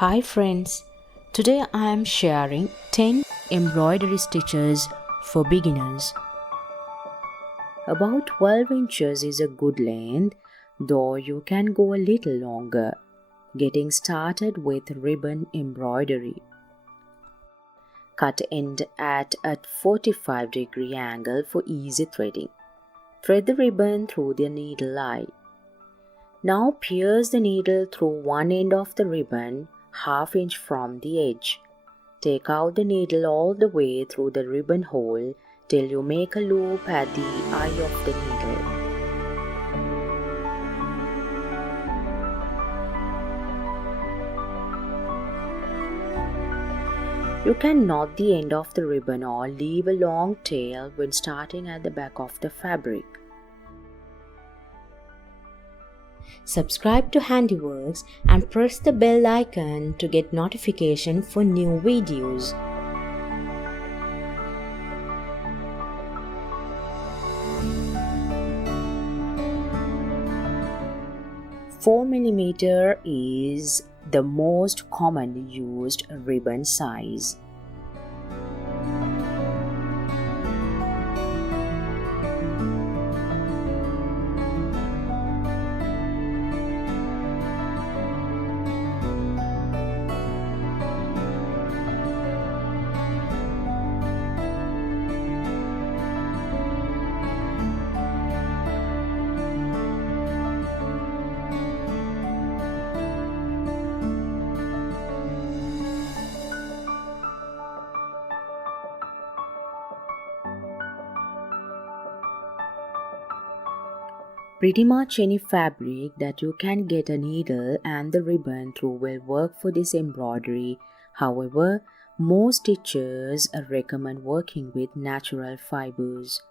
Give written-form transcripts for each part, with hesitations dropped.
Hi friends, today I am sharing 10 embroidery stitches for beginners. About 12 inches is a good length, though you can go a little longer. Getting started with ribbon embroidery. Cut end at a 45-degree angle for easy threading. Thread the ribbon through the needle eye. Now pierce the needle through one end of the ribbon, half inch from the edge. Take out the needle all the way through the ribbon hole till you make a loop at the eye of the needle. You can knot the end of the ribbon or leave a long tail when starting at the back of the fabric. Subscribe to Handiworks and press the bell icon to get notification for new videos. Four mm is the most commonly used ribbon size. Pretty much any fabric that you can get a needle and the ribbon through will work for this embroidery. However, most stitchers recommend working with natural fibers.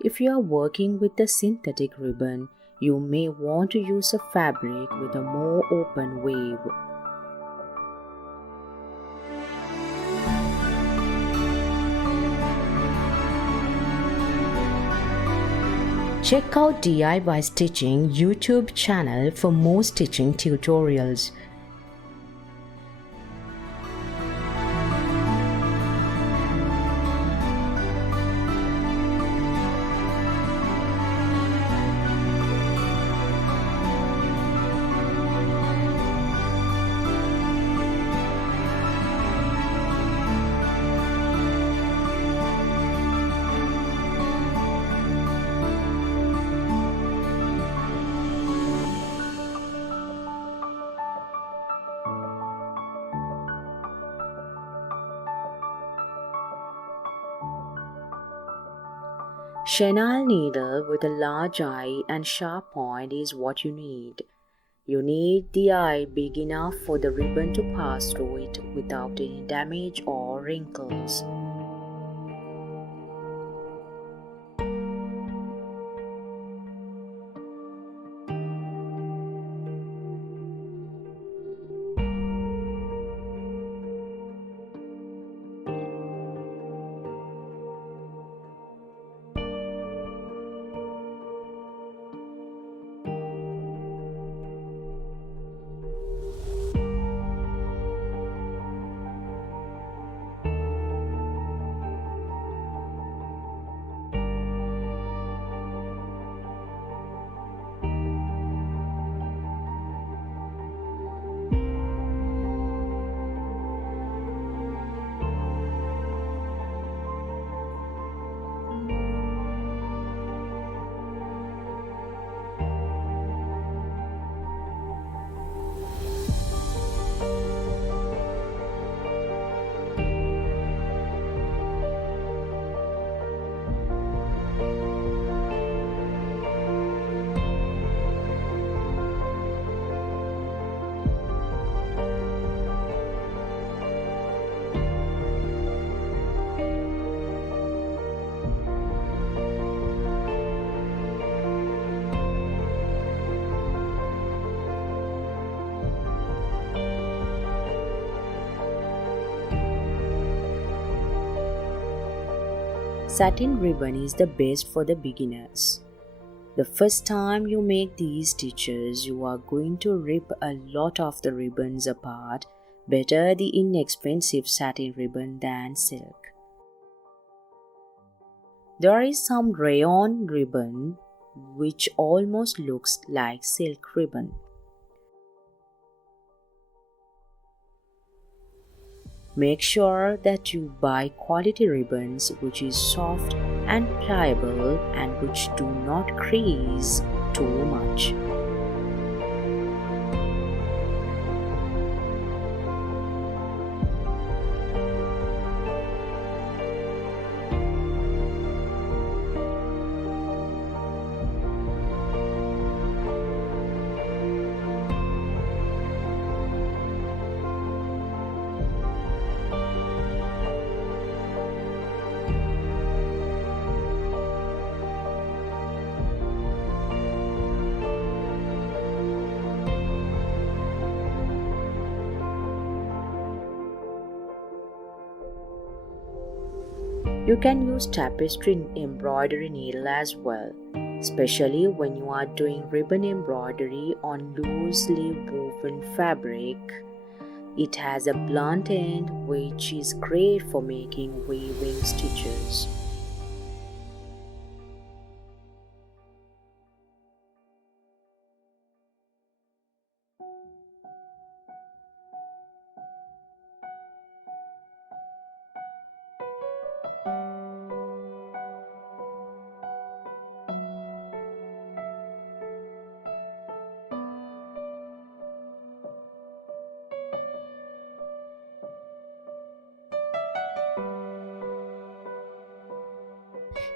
If you are working with a synthetic ribbon, you may want to use a fabric with a more open wave. Check out DIY Stitching YouTube channel for more stitching tutorials. Chenille needle with a large eye and sharp point is what you need. You need the eye big enough for the ribbon to pass through it without any damage or wrinkles. Satin ribbon is the best for the beginners. The first time you make these stitches, you are going to rip a lot of the ribbons apart. Better the inexpensive satin ribbon than silk. There is some rayon ribbon which almost looks like silk ribbon. Make sure that you buy quality ribbons which is soft and pliable and which do not crease too much. You can use tapestry embroidery needle as well, especially when you are doing ribbon embroidery on loosely woven fabric. It has a blunt end which is great for making weaving stitches.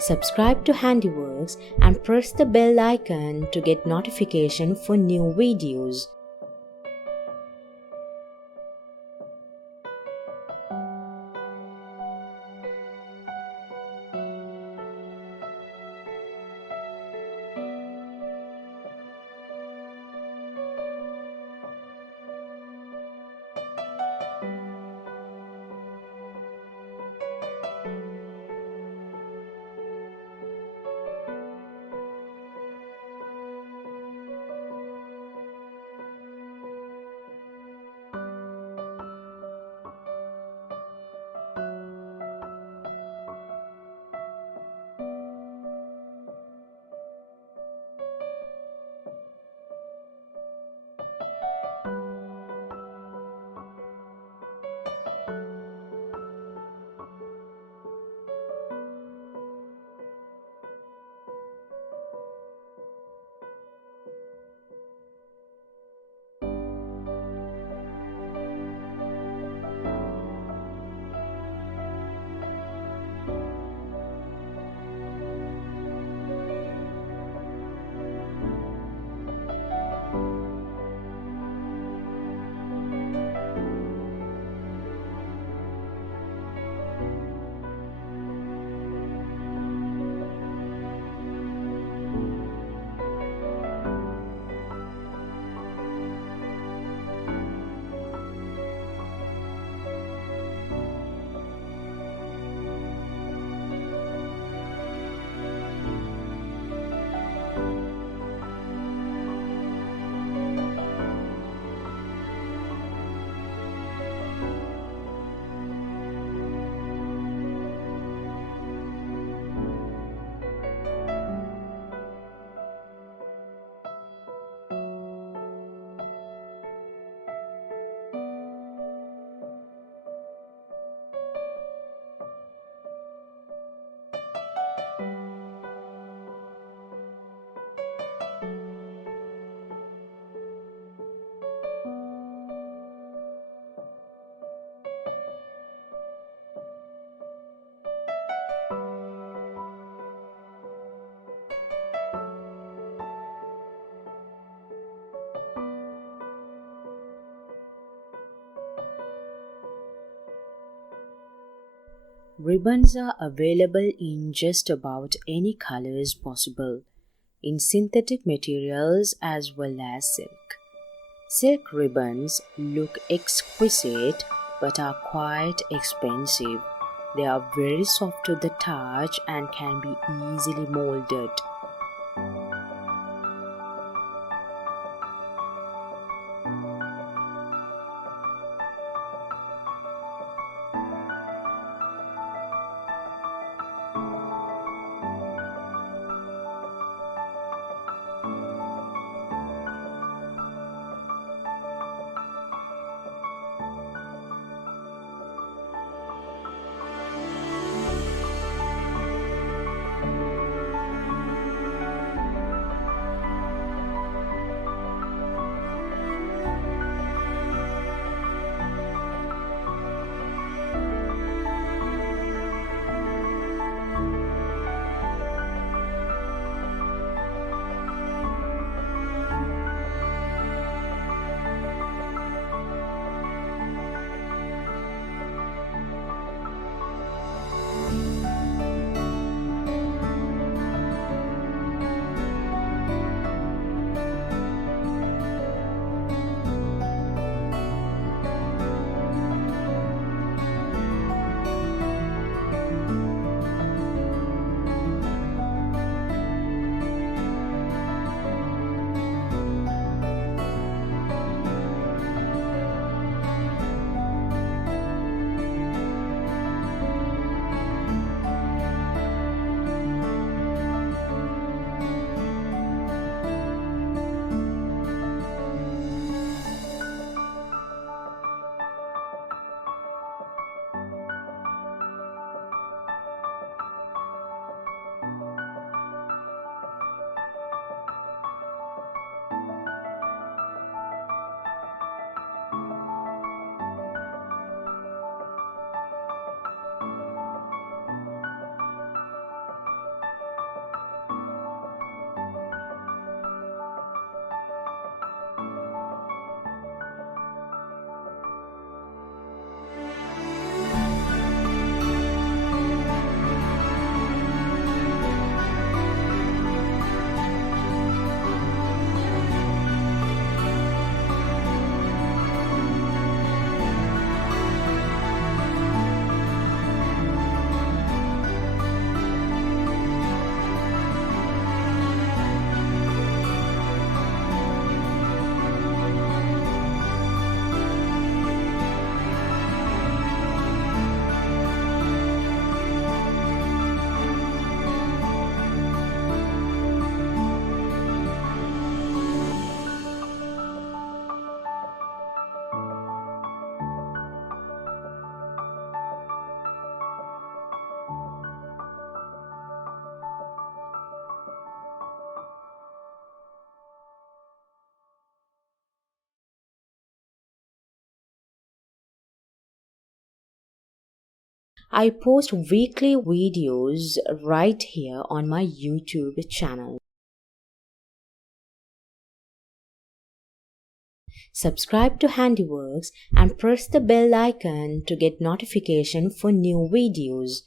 Subscribe to Handiworks and press the bell icon to get notification for new videos. Ribbons are available in just about any colors possible, in synthetic materials as well as silk. Silk ribbons look exquisite but are quite expensive. They are very soft to the touch and can be easily molded. I post weekly videos right here on my YouTube channel. Subscribe to Handiworks and press the bell icon to get notification for new videos.